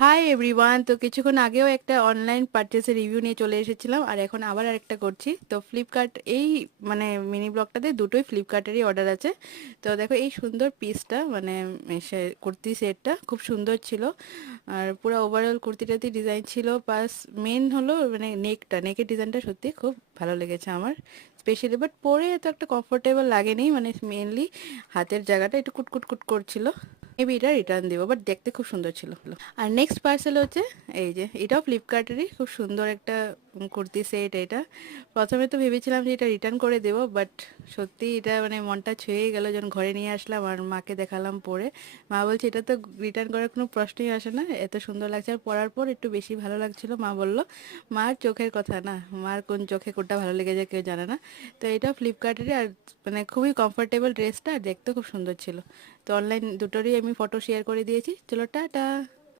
Hi everyone, তো কিছুক্ষণ আগেও একটা অনলাইন পারচেসের রিভিউ নিয়ে চলে এসেছিলাম, আর এখন আবার আরেকটা করছি। তো ফ্লিপকার্ট এই মানে মিনি ব্লগটাতে দুটোই ফ্লিপকার্টেরই অর্ডার আছে। তো দেখো এই সুন্দর পিসটা, মানে কুর্তি সেটটা খুব সুন্দর ছিল। আর পুরো ওভারঅল কুর্তিটাতে ডিজাইন ছিল, প্লাস মেন হলো মানে নেকের ডিজাইনটা সত্যি খুব ভালো লেগেছে আমার স্পেশালি। বাট পরে এত একটা কমফোর্টেবল লাগেনি, মানে মেনলি হাতের জায়গাটা একটু কুটকুট কুট করছিল। মেবি এটা রিটার্ন দিব, বাট দেখতে খুব সুন্দর ছিল। আর নেক্সট পার্সেল হচ্ছে এই যে, এটাও ফ্লিপকার্টেরই খুব সুন্দর একটা কুর্তি সেট। এটা প্রথমে তো ভেবেছিলাম যে এটা রিটার্ন করে দেবো, বাট সত্যি এটা মানে মনটা ছুঁয়ে গেল যখন ঘরে নিয়ে আসলাম আর মাকে দেখালাম পরে। মা বলছে এটা তো রিটার্ন করার কোনো প্রশ্নই আসে না, এত সুন্দর লাগছে। আর পরার পর একটু বেশি ভালো লাগছিল। মা বলল মার চোখের কথা না, মার কোন চোখে কোনটা ভালো লেগে যায় কেউ জানে না। তো এটা ফ্লিপকার্টেরই, আর মানে খুবই কমফোর্টেবল ড্রেসটা, আর দেখতে খুব সুন্দর ছিল। তো অনলাইন দুটোরই আমি ফটো শেয়ার করে দিয়েছি। চলো টাটা।